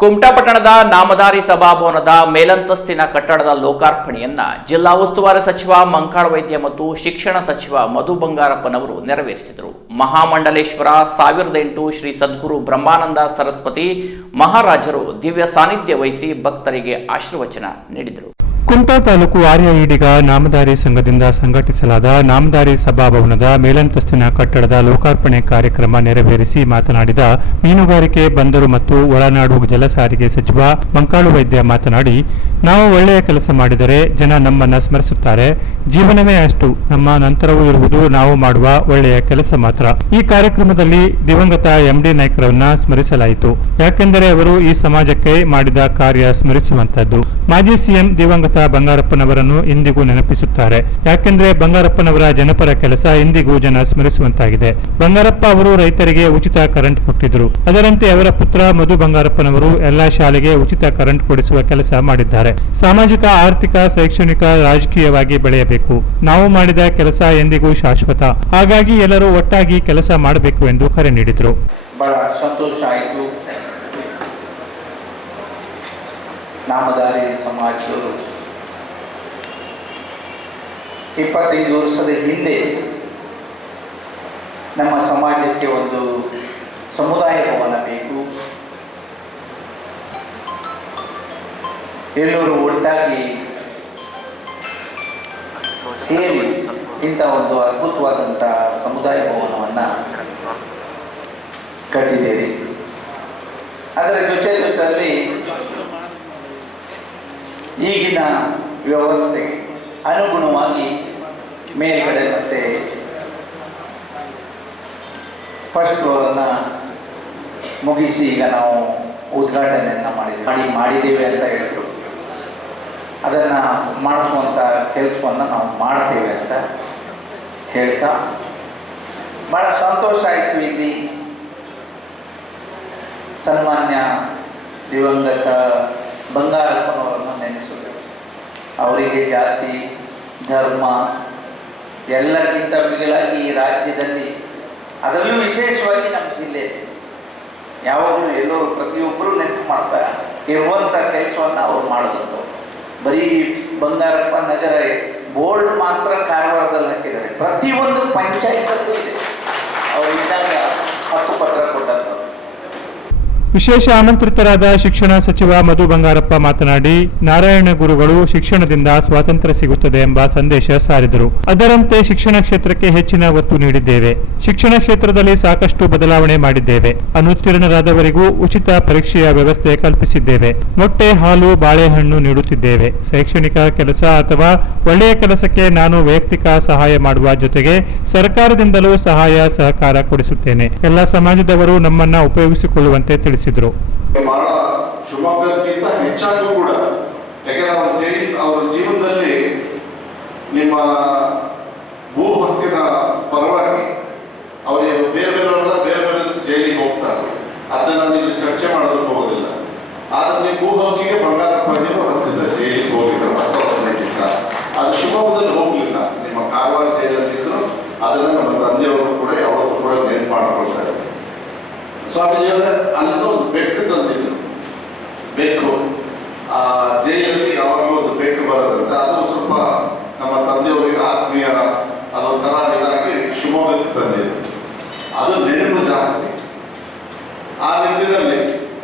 ಕುಮಟಾ ಪಟ್ಟಣದ ನಾಮಧಾರಿ ಸಭಾಭವನದ ಮೇಲಂತಸ್ತಿನ ಕಟ್ಟಡದ ಲೋಕಾರ್ಪಣೆಯನ್ನ ಜಿಲ್ಲಾ ಉಸ್ತುವಾರಿ ಸಚಿವ ಮಂಕಾಳ ವೈದ್ಯ ಮತ್ತು ಶಿಕ್ಷಣ ಸಚಿವ ಮಧು ಬಂಗಾರಪ್ಪನವರು ನೆರವೇರಿಸಿದರು. ಮಹಾಮಂಡಲೇಶ್ವರ ಸಾವಿರದ ಎಂಟು ಶ್ರೀ ಸದ್ಗುರು ಬ್ರಹ್ಮಾನಂದ ಸರಸ್ವತಿ ಮಹಾರಾಜರು ದಿವ್ಯ ಸಾನ್ನಿಧ್ಯ ವಹಿಸಿ ಭಕ್ತರಿಗೆ ಆಶೀರ್ವಚನ ನೀಡಿದರು. ಕುಮಟಾ ತಾಲೂಕು ಆರ್ಯ ಈಡಿಗ ನಾಮಧಾರಿ ಸಂಘದಿಂದ ಸಂಘಟಿಸಲಾದ ನಾಮಧಾರಿ ಸಭಾಭವನದ ಮೇಲಂತಸ್ತಿನ ಕಟ್ಟಡದ ಲೋಕಾರ್ಪಣೆ ಕಾರ್ಯಕ್ರಮ ನೆರವೇರಿಸಿ ಮಾತನಾಡಿದ ಮೀನುಗಾರಿಕೆ, ಬಂದರು ಮತ್ತು ಒಳನಾಡು ಜಲಸಾರಿಗೆ ಸಚಿವ ಮಂಕಾಳು ವೈದ್ಯ ಮಾತನಾಡಿ, ನಾವು ಒಳ್ಳೆಯ ಕೆಲಸ ಮಾಡಿದರೆ ಜನ ನಮ್ಮನ್ನ ಸ್ಮರಿಸುತ್ತಾರೆ. ಜೀವನವೇ ಅಷ್ಟು, ನಮ್ಮ ನಂತರವೂ ಇರುವುದು ನಾವು ಮಾಡುವ ಒಳ್ಳೆಯ ಕೆಲಸ ಮಾತ್ರ. ಈ ಕಾರ್ಯಕ್ರಮದಲ್ಲಿ ದಿವಂಗತ ಎಂಡಿ ನಾಯಕರನ್ನ ಸ್ಮರಿಸಲಾಯಿತು. ಯಾಕೆಂದರೆ ಅವರು ಈ ಸಮಾಜಕ್ಕೆ ಮಾಡಿದ ಕಾರ್ಯ ಸ್ಮರಿಸುವಂತದ್ದು ಮಾಜಿ ಸಿಎಂ ದಿವಂಗತ ಬಂಗಾರಪ್ಪನವರನ್ನು ಇಂದಿಗೂ ನೆನಪಿಸುತ್ತಾರೆ. ಯಾಕೆಂದ್ರೆ ಬಂಗಾರಪ್ಪನವರ ಜನಪರ ಕೆಲಸ ಇಂದಿಗೂ ಜನ ಸ್ಮರಿಸುವಂತಾಗಿದೆ. ಬಂಗಾರಪ್ಪ ಅವರು ರೈತರಿಗೆ ಉಚಿತ ಕರೆಂಟ್ ಕೊಟ್ಟಿದ್ರು. ಅದರಂತೆ ಅವರ ಪುತ್ರ ಮಧು ಬಂಗಾರಪ್ಪನವರು ಎಲ್ಲಾ ಶಾಲೆಗೆ ಉಚಿತ ಕರೆಂಟ್ ಕೊಡಿಸುವ ಕೆಲಸ ಮಾಡಿದ್ದಾರೆ. ಸಾಮಾಜಿಕ, ಆರ್ಥಿಕ, ಶೈಕ್ಷಣಿಕ, ರಾಜಕೀಯವಾಗಿ ಬೆಳೆಯಬೇಕು. ನಾವು ಮಾಡಿದ ಕೆಲಸ ಎಂದಿಗೂ ಶಾಶ್ವತ. ಹಾಗಾಗಿ ಎಲ್ಲರೂ ಒಟ್ಟಾಗಿ ಕೆಲಸ ಮಾಡಬೇಕು ಎಂದು ಕರೆ ನೀಡಿದರು. ಬಹಳ ಸಂತೋಷ ಆಯಿತು. ನಾಮಧಾರಿ ಸಮಾಜದವರು. ಇಪ್ಪತ್ತೈದು ವರ್ಷದ ಹಿಂದೆ ನಮ್ಮ ಸಮಾಜಕ್ಕೆ ಒಂದು ಸಮುದಾಯ ಭವನ ಬೇಕು. ಎಲ್ಲರೂ ಒಟ್ಟಾಗಿ ಸೇರಿ ಇಂಥ ಒಂದು ಅದ್ಭುತವಾದಂಥ ಸಮುದಾಯ ಭವನವನ್ನು ಕಟ್ಟಿದ್ದೀರಿ ಅದರ ಜೊತೆ ಜೊತೆಯಲ್ಲಿ ಈಗಿನ ವ್ಯವಸ್ಥೆ ಅನುಗುಣವಾಗಿ ಮೇಲ್ಗಡೆ ಮತ್ತೆ ಫಸ್ಟ್ ಫ್ಲೋರನ್ನು ಮುಗಿಸಿ ಈಗ ನಾವು ಉದ್ಘಾಟನೆಯನ್ನು ಮಾಡಿದ್ವಿ. ಮಾಡಿ ಮಾಡಿದ್ದೇವೆ ಅಂತ ಹೇಳಿದ್ರು. ಅದನ್ನು ಮಾಡಿಸುವಂಥ ಕೆಲಸವನ್ನು ನಾವು ಮಾಡ್ತೇವೆ ಅಂತ ಹೇಳ್ತಾ ಭಾಳ ಸಂತೋಷ ಆಯಿತು ಇಲ್ಲಿ. ಸನ್ಮಾನ್ಯ ದಿವಂಗತ ಬಂಗಾರಪ್ಪನವರನ್ನು ನೆನೆಸಿದ್ರು. ಅವರಿಗೆ ಜಾತಿ, ಧರ್ಮ ಎಲ್ಲಕ್ಕಿಂತ ಮಿಗಿಲಾಗಿ ಈ ರಾಜ್ಯದಲ್ಲಿ ಅದರಲ್ಲೂ ವಿಶೇಷವಾಗಿ ನಮ್ಮ ಜಿಲ್ಲೆ ಯಾವಾಗಲೂ ಎಲ್ಲರೂ ಪ್ರತಿಯೊಬ್ಬರು ನೆನಪು ಮಾಡ್ತಾ ಇರುವಂಥ ಕೆಲಸವನ್ನು ಅವ್ರು ಮಾಡೋದು ಬರೀ ಬಂಗಾರಪ್ಪ ನಗರ ಬೋರ್ಡ್ ಮಾತ್ರ ಕಾರವಾರದಲ್ಲಿ ಹಾಕಿದ್ದಾರೆ. ಪ್ರತಿಯೊಂದು ಪಂಚಾಯತ್ ಇದೆ. ಅವ್ರು ಇದ್ದಾಗ ಹಕ್ಕುಪತ್ರ ಕೊಟ್ಟಂಥದ್ದು ವಿಶೇಷ ಆಮಂತ್ರಿತರಾದ ಶಿಕ್ಷಣ ಸಚಿವ ಮಧು ಬಂಗಾರಪ್ಪ ಮಾತನಾಡಿ, ನಾರಾಯಣ ಗುರುಗಳು ಶಿಕ್ಷಣದಿಂದ ಸ್ವಾತಂತ್ರ್ಯ ಸಿಗುತ್ತದೆ ಎಂಬ ಸಂದೇಶ ಸಾರಿದರು. ಅದರಂತೆ ಶಿಕ್ಷಣ ಕ್ಷೇತ್ರಕ್ಕೆ ಹೆಚ್ಚಿನ ಒತ್ತು ನೀಡಿದ್ದೇವೆ. ಶಿಕ್ಷಣ ಕ್ಷೇತ್ರದಲ್ಲಿ ಸಾಕಷ್ಟು ಬದಲಾವಣೆ ಮಾಡಿದ್ದೇವೆ. ಅನುತ್ತೀರ್ಣರಾದವರಿಗೂ ಉಚಿತ ಪರೀಕ್ಷೆಯ ವ್ಯವಸ್ಥೆ ಕಲ್ಪಿಸಿದ್ದೇವೆ. ಮೊಟ್ಟೆ, ಹಾಲು, ಬಾಳೆಹಣ್ಣು ನೀಡುತ್ತಿದ್ದೇವೆ. ಶೈಕ್ಷಣಿಕ ಕೆಲಸ ಅಥವಾ ಒಳ್ಳೆಯ ಕೆಲಸಕ್ಕೆ ನಾನು ವೈಯಕ್ತಿಕ ಸಹಾಯ ಮಾಡುವ ಜೊತೆಗೆ ಸರ್ಕಾರದಿಂದಲೂ ಸಹಾಯ ಸಹಕಾರ ಕೊಡಿಸುತ್ತೇನೆ. ಎಲ್ಲ ಸಮಾಜದವರು ನಮ್ಮನ್ನ ಉಪಯೋಗಿಸಿಕೊಳ್ಳುವಂತೆ ತಿಳಿಸಿದರು. ಬಹಳ ಶಿವಮೊಗ್ಗಕ್ಕಿಂತ ಹೆಚ್ಚಾಗೂ ಕೂಡ, ಯಾಕಂದ್ರೆ ಅವ್ರ ಜೈ ಅವರ ಜೀವನದಲ್ಲಿ ನಿಮ್ಮ ಭೂ ಪರವಾಗಿ ಅವರಿಗೆ ಬೇರೆ ಬೇರೆಯವರೆಲ್ಲ ಬೇರೆ ಬೇರೆ ಜೈಲಿಗೆ ಹೋಗ್ತಾರೆ. ಅದನ್ನ ನಾನು ಇಲ್ಲಿ ಚರ್ಚೆ ಮಾಡೋದಕ್ಕೆ ಹೋಗೋದಿಲ್ಲ. ಆದ್ರೆ ನೀವು ಭೂ ಹಕ್ಕಿಗೆ ಬಂಗಾರಪ್ಪ ನೀವು ಹತ್ತು ದಿವಸ ಜೈಲಿಗೆ ಹೋಗಿದ್ರು ಹತ್ತೊಂಬತ್ತನೇ ದಿವಸ. ಅದು ಶಿವಮೊಗ್ಗದಲ್ಲಿ ಹೋಗ್ಲಿಲ್ಲ. ನಿಮ್ಮ ಕಾರವಾರ ಜೈಲಲ್ಲಿ ಇದ್ರು. ಅದನ್ನ ನಮ್ಮ ತಂದೆಯವರು ಕೂಡ ಯಾವತ್ತೂ ಕೂಡ ನೆನ್ಪು ಮಾಡ್ಕೊಳ್ತಾರೆ ಸ್ವಾಮೀಜಿಯವರೇ ಅಲ್ಲಿಂದ ಒಂದು ಬೆಕ್ಕು ತಂದಿದ್ರು ಬೆಕ್ಕು ಆ ಜೈಲಲ್ಲಿ ಯಾವಾಗಲೂ ಒಂದು ಬೆಕ್ಕು ಬರೋದಂತೆ ಅದು ಸ್ವಲ್ಪ ನಮ್ಮ ತಂದೆಯವರಿಗೆ ಆತ್ಮೀಯ ಅದೊಂಥರ ಇದಾಗಿ ಅದು ನೆನಪು ಜಾಸ್ತಿ. ಆ ನಿಟ್ಟಿನಲ್ಲಿ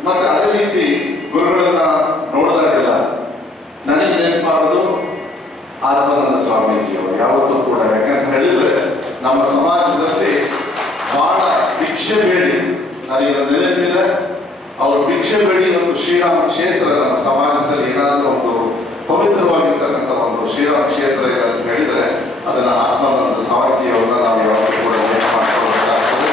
ಮತ್ತೆ ಅದೇ ರೀತಿ ಗುರುಗಳನ್ನ ನೋಡಿದಾಗೆಲ್ಲ ನನಗೆ ನೆನಪಾಗೋದು ಆತ್ಮಾನಂದ ಸ್ವಾಮೀಜಿಯವರು. ಯಾವತ್ತೂ ಕೂಡ ಯಾಕಂತ ಹೇಳಿದ್ರೆ ನಮ್ಮ ಸಮಾಜದಲ್ಲಿ ಬಹಳ ಭಿಕ್ಷೆ ಬೇಡಿ. ನನಗೆ ನೆನಪಿದೆ. ಅವರು ಭಿಕ್ಷೆ ಬೇಡಿ ಒಂದು ಶ್ರೀರಾಮ ಕ್ಷೇತ್ರ ನಮ್ಮ ಸಮಾಜದಲ್ಲಿ ಏನಾದರೂ ಒಂದು ಪವಿತ್ರವಾಗಿರ್ತಕ್ಕಂಥ ಒಂದು ಶ್ರೀರಾಮ ಕ್ಷೇತ್ರ ಇದೆ ಅಂತ ಹೇಳಿದರೆ ಅದನ್ನ ಆತ್ಮಾನಂದ ಸ್ವಾಮೀಜಿಯವರನ್ನ ನಾವು ಯಾವತ್ತೂ ಕೂಡ ನೆನಪು ಮಾಡ್ಕೊಳ್ಬೇಕಾಗ್ತದೆ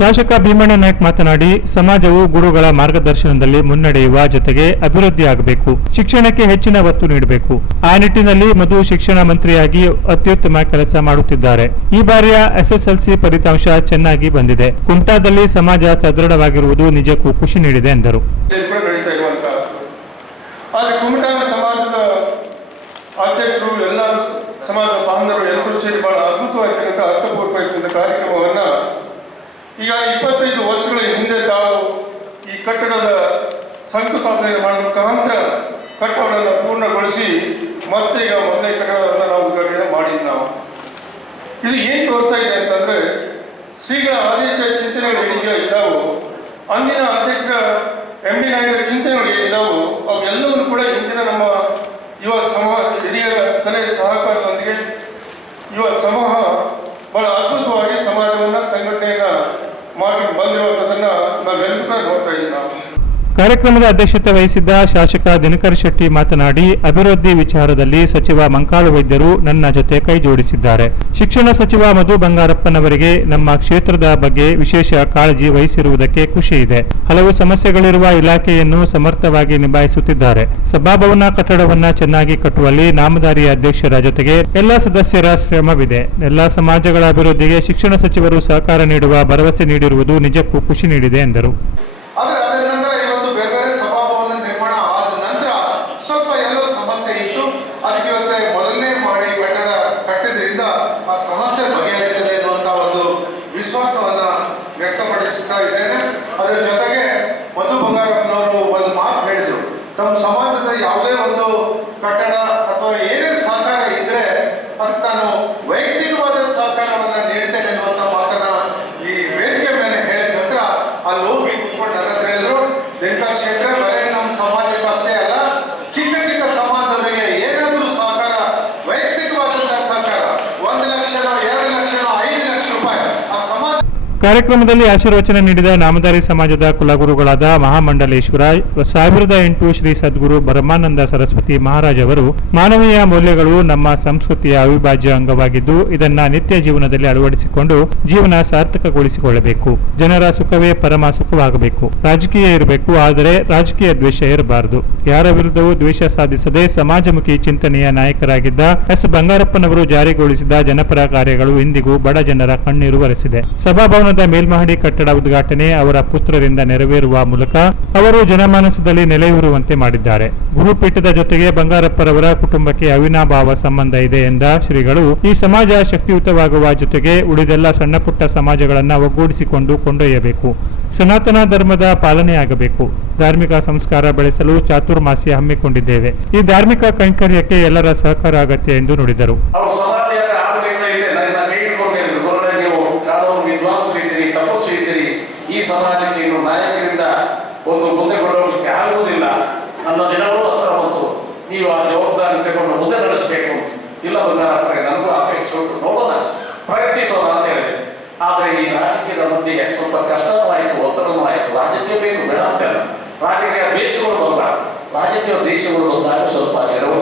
ಶಾಸಕ ಭೀಮಣ್ಣ ನಾಯ್ಕ್ ಮಾತನಾಡಿ, ಸಮಾಜವು ಗುರುಗಳ ಮಾರ್ಗದರ್ಶನದಲ್ಲಿ ಮುನ್ನಡೆಯುವ ಜೊತೆಗೆ ಅಭಿವೃದ್ಧಿಯಾಗಬೇಕು. ಶಿಕ್ಷಣಕ್ಕೆ ಹೆಚ್ಚಿನ ಒತ್ತು ನೀಡಬೇಕು. ಆ ನಿಟ್ಟಿನಲ್ಲಿ ಮಧು ಶಿಕ್ಷಣ ಮಂತ್ರಿಯಾಗಿ ಅತ್ಯುತ್ತಮ ಕೆಲಸ ಮಾಡುತ್ತಿದ್ದಾರೆ. ಈ ಬಾರಿಯ ಎಸ್ಎಸ್ಎಲ್ಸಿ ಫಲಿತಾಂಶ ಚೆನ್ನಾಗಿ ಬಂದಿದೆ. ಕುಮಟಾದಲ್ಲಿ ಸಮಾಜ ಸದೃಢವಾಗಿರುವುದು ನಿಜಕ್ಕೂ ಖುಷಿ ನೀಡಿದೆ ಎಂದರು ಇಲ್ಲಿ ಕೂಡ ನಡೀತಾ ಇರುವಂತ ಆದರೆ ಕುಮಟಾ ಸಮಾಜದ ಅಧ್ಯಕ್ಷರು ಎಲ್ಲ ಸಮಾಜದ ಬಾಂಧವರು ಎಲ್ಲರೂ ಸೇರಿ ಬಹಳ ಅದ್ಭುತವಾಗಿರ್ತಕ್ಕಂಥ ಅರ್ಥಪೂರ್ವಕವಾಗಿರ್ತಕ್ಕಂಥ ಕಾರ್ಯಕ್ರಮವನ್ನ ಈಗ ಇಪ್ಪತ್ತೈದು ವರ್ಷಗಳ ಹಿಂದೆ ತಾವು ಈ ಕಟ್ಟಡದ ಶಂಕುಸ್ಥಾಪನೆ ಮುಖಾಂತರ ಕಟ್ಟಡವನ್ನು ಪೂರ್ಣಗೊಳಿಸಿ ಮತ್ತೆ ಈಗ ಮೊದಲನೇ ಕಟ್ಟಡವನ್ನು ನಾವು ಉದ್ಘಾಟನೆ ಮಾಡಿದ್ದು ನಾವು. ಇದು ಏನು ತೋರಿಸ್ತಾ ಇದೆ ಅಂತಂದ್ರೆ ಶ್ರೀಗಳ ಆದೇಶ ಚಿಂತನೆಗಳು ಏನೀಗ ಇದ್ದಾವು, ಅಂದಿನ ಅಧ್ಯಕ್ಷರ ಎಂ ಡಿ ನಾಯಕರ ಚಿಂತನೆಗಳು ಏನಿದ್ದಾವು ಅವೆಲ್ಲವನ್ನು ಕೂಡ ಇಂದಿನ ನಮ್ಮ ಯುವ ಸಮೂಹ ಕಾರ್ಯಕ್ರಮದ ಅಧ್ಯಕ್ಷತೆ ವಹಿಸಿದ್ದ ಶಾಸಕ ದಿನಕರ್ ಶೆಟ್ಟಿ ಮಾತನಾಡಿ, ಅಭಿವೃದ್ಧಿ ವಿಚಾರದಲ್ಲಿ ಸಚಿವ ಮಂಕಾಳು ವೈದ್ಯರು ನನ್ನ ಜೊತೆ ಕೈ ಜೋಡಿಸಿದ್ದಾರೆ. ಶಿಕ್ಷಣ ಸಚಿವ ಮಧು ಬಂಗಾರಪ್ಪನವರಿಗೆ ನಮ್ಮ ಕ್ಷೇತ್ರದ ಬಗ್ಗೆ ವಿಶೇಷ ಕಾಳಜಿ ವಹಿಸಿರುವುದಕ್ಕೆ ಖುಷಿ ಇದೆ. ಹಲವು ಸಮಸ್ಯೆಗಳಿರುವ ಇಲಾಖೆಯನ್ನು ಸಮರ್ಥವಾಗಿ ನಿಭಾಯಿಸುತ್ತಿದ್ದಾರೆ. ಸಭಾಭವನ ಕಟ್ಟಡವನ್ನ ಚೆನ್ನಾಗಿ ಕಟ್ಟುವಲ್ಲಿ ನಾಮಧಾರಿ ಅಧ್ಯಕ್ಷರ ಜೊತೆಗೆ ಎಲ್ಲ ಸದಸ್ಯರ ಶ್ರಮವಿದೆ. ಎಲ್ಲ ಸಮಾಜಗಳ ಅಭಿವೃದ್ಧಿಗೆ ಶಿಕ್ಷಣ ಸಚಿವರು ಸಹಕಾರ ನೀಡುವ ಭರವಸೆ ನೀಡಿರುವುದು ನಿಜಕ್ಕೂ ಖುಷಿ ನೀಡಿದೆ, ಎಂದರು ಆದರೆ ಅದರ ನಂತರ ಇವತ್ತು ಬೇರೆ ಬೇರೆ ಸಭಾಭವನ ನಿರ್ಮಾಣ ಆದ ನಂತರ ಸ್ವಲ್ಪ ಎಲ್ಲೋ ಸಮಸ್ಯೆ ಇತ್ತು ಅದಕ್ಕೆ ಇವತ್ತೆ ಮೊದಲನೇ ಮಾಡಿ ಕಟ್ಟಡ ಕಟ್ಟಿದ್ರಿಂದ ಆ ಸಮಸ್ಯೆ ಬಗೆಹರಿತದೆ ಅನ್ನುವಂಥ ಒಂದು ವಿಶ್ವಾಸವನ್ನ ವ್ಯಕ್ತಪಡಿಸ್ತಾ ಇದ್ದೇನೆ ಅದರ ಜೊತೆಗೆ ಮಧು ಬಂಗಾರಪ್ಪನವರು ಒಂದು ಮಾತು ಹೇಳಿದರು ತಮ್ಮ ಸಮಾಜದ ಯಾವುದೇ ಒಂದು ಕಟ್ಟಡ ಅಥವಾ ಏನೇ ಸಹಕಾರ ಇದ್ರೆ ಅದಕ್ಕೆ ನಾನು ವೈಯಕ್ತಿಕವಾದ ಸಹಕಾರವನ್ನ ನೀಡ್ತೇನೆ ಅನ್ನುವಂಥ ಮಾತನ್ನ ಈ ವೇದಿಕೆ ಮೇಲೆ ಹೇಳಿದ ನಂತರ ಅಲ್ಲಿ ಹೋಗಿ ಕುತ್ಕೊಂಡು ನನ್ನ ಹತ್ರ ಹೇಳಿದ್ರು ದಿನಕರ್ ಶೆಟ್ಟರೆ ಬರೀ ನಮ್ಮ ಸಮಾಜಕ್ಕೆ ಅಷ್ಟೇ ಅಲ್ಲ ಚಿಕ್ಕ ಚಿಕ್ಕ ಸಮಾಜದವರಿಗೆ ಏನಾದ್ರೂ ಸಹಕಾರ ವೈಯಕ್ತಿಕವಾದಂತಹ ಸಹಕಾರ ಒಂದು ಲಕ್ಷನೋ ಎರಡು ಲಕ್ಷನೋ ಐದು ಲಕ್ಷ ರೂಪಾಯಿ ಆ ಸಮಾಜ ಕಾರ್ಯಕ್ರಮದಲ್ಲಿ ಆಶೀರ್ವಚನ ನೀಡಿದ ನಾಮಧಾರಿ ಸಮಾಜದ ಕುಲಗುರುಗಳಾದ ಮಹಾಮಂಡಲೇಶ್ವರ, ಸಾವಿರದ ಎಂಟು ಶ್ರೀ ಸದ್ಗುರು ಬ್ರಹ್ಮಾನಂದ ಸರಸ್ವತಿ ಮಹಾರಾಜ್ ಅವರು ಮಾನವೀಯ ಮೌಲ್ಯಗಳು ನಮ್ಮ ಸಂಸ್ಕೃತಿಯ ಅವಿಭಾಜ್ಯ ಅಂಗವಾಗಿದ್ದು, ಇದನ್ನ ನಿತ್ಯ ಜೀವನದಲ್ಲಿ ಅಳವಡಿಸಿಕೊಂಡು ಜೀವನ ಸಾರ್ಥಕಗೊಳಿಸಿಕೊಳ್ಳಬೇಕು. ಜನರ ಸುಖವೇ ಪರಮ ಸುಖವಾಗಬೇಕು. ರಾಜಕೀಯ ಇರಬೇಕು, ಆದರೆ ರಾಜಕೀಯ ದ್ವೇಷ ಇರಬಾರದು. ಯಾರ ವಿರುದ್ಧವೂ ದ್ವೇಷ ಸಾಧಿಸದೆ ಸಮಾಜಮುಖಿ ಚಿಂತನೆಯ ನಾಯಕರಾಗಿದ್ದ ಎಸ್ ಬಂಗಾರಪ್ಪನವರು ಜಾರಿಗೊಳಿಸಿದ ಜನಪರ ಕಾರ್ಯಗಳು ಇಂದಿಗೂ ಬಡ ಜನರ ಕಣ್ಣೀರು ಒರೆಸಿದೆ. ಸಭಾಭವನದ ಮೇಲ್ಮಹಡಿ ಕಟ್ಟಡ ಉದ್ಘಾಟನೆ ಅವರ ಪುತ್ರರಿಂದ ನೆರವೇರುವ ಮೂಲಕ ಅವರು ಜನಮಾನಸದಲ್ಲಿ ನೆಲೆಯೂರುವಂತೆ ಮಾಡಿದ್ದಾರೆ. ಗುರುಪೀಠದ ಜೊತೆಗೆ ಬಂಗಾರಪ್ಪರವರ ಕುಟುಂಬಕ್ಕೆ ಅವಿನಾಭಾವ ಸಂಬಂಧ ಇದೆ ಎಂದ ಶ್ರೀಗಳು, ಈ ಸಮಾಜ ಶಕ್ತಿಯುತವಾಗುವ ಜೊತೆಗೆ ಉಳಿದೆಲ್ಲ ಸಣ್ಣ ಪುಟ್ಟ ಸಮಾಜಗಳನ್ನ ಒಗ್ಗೂಡಿಸಿಕೊಂಡು ಕೊಂಡೊಯ್ಯಬೇಕು. ಸನಾತನ ಧರ್ಮದ ಪಾಲನೆಯಾಗಬೇಕು ಧಾರ್ಮಿಕ ಸಂಸ್ಕಾರ ಬೆಳೆಸಲು ಚಾತುರ್ಮಾಸ್ಯ ಹಮ್ಮಿಕೊಂಡಿದ್ದೇವೆ. ಈ ಧಾರ್ಮಿಕ ಕೈಂಕರ್ಯಕ್ಕೆ ಎಲ್ಲರ ಸಹಕಾರ ಅಗತ್ಯ ಎಂದು ನುಡಿದರು ಅವ್ರು ಸಮಾಧಿಯಾಗ ಆದ್ರಿಂದ ಇದೆ ನನ್ನ ಕೈ ಹಿಡ್ಕೊಂಡು ಹೇಳಿದ್ರು ಗುರುಗಳೇ ನೀವು ಕಾನೂನು ವಿದ್ವಾಂಸರಿದ್ದೀರಿ ತಪಸ್ವಿ ಇದ್ದೀರಿ ಈ ಸಮಾಜಕ್ಕೆ ಇನ್ನು ನಾಯಕರಿಂದ ಒಂದು ಮುಂದೆ ಕೊಂಡೋಗ್ಲಿಕ್ಕೆ ಆಗುವುದಿಲ್ಲ ನನ್ನ ದಿನಗಳು ಹತ್ರ ಬಂತು ನೀವು ಆ ಜವಾಬ್ದಾರಿ ತಗೊಂಡು ಮುಂದೆ ನಡೆಸಬೇಕು. ಇಲ್ಲ ಬಂದ್ರೆ ನನಗೂ ಅಪೇಕ್ಷೆ ಉಂಟು. ನೋಡೋಣ, ಪ್ರಯತ್ನಿಸೋಣ ಅಂತ ಹೇಳಿದೆ. ಆದರೆ ಈ ರಾಜಕೀಯದ ಮಧ್ಯೆ ಸ್ವಲ್ಪ ಕಷ್ಟವಾಯಿತು ಒತ್ತಡವೂ ಆಯಿತು ರಾಜಕೀಯ ಬೇಕು, ಬೇಡ ಅಂತ ರಾಜಕೀಯ ದೇಶಗಳು ಬಂದಾಗ ರಾಜಕೀಯ ದೇಶಗಳು ಬಂದಾಗ ಸ್ವಲ್ಪ ಎಡವಟ್ಟುಗಳಾಗ್ತದೆ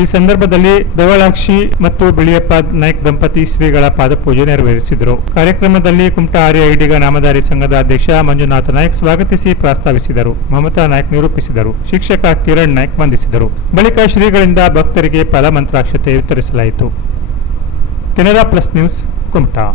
ಈ ಸಂದರ್ಭದಲ್ಲಿ ಧವಳಾಕ್ಷಿ ಮತ್ತು ಬಿಳಿಯಪ್ಪ ನಾಯ್ಕ್ ದಂಪತಿ ಶ್ರೀಗಳ ಪಾದಪೂಜೆ ನೆರವೇರಿಸಿದರು. ಕಾರ್ಯಕ್ರಮದಲ್ಲಿ ಕುಮಟಾ ಆರ್ಯ ಐಡಿಗ ನಾಮಧಾರಿ ಸಂಘದ ಅಧ್ಯಕ್ಷ ಮಂಜುನಾಥ ನಾಯ್ಕ್ ಸ್ವಾಗತಿಸಿ ಪ್ರಸ್ತಾವಿಸಿದರು. ಮಮತಾ ನಾಯ್ಕ್ ನಿರೂಪಿಸಿದರು. ಶಿಕ್ಷಕ ಕಿರಣ್ ನಾಯ್ಕ್ ವಂದಿಸಿದರು. ಬಳಿಕ ಶ್ರೀಗಳಿಂದ ಭಕ್ತರಿಗೆ ಫಲಮಂತ್ರಾಕ್ಷತೆ ವಿತರಿಸಲಾಯಿತು. Canara plus news Kumta.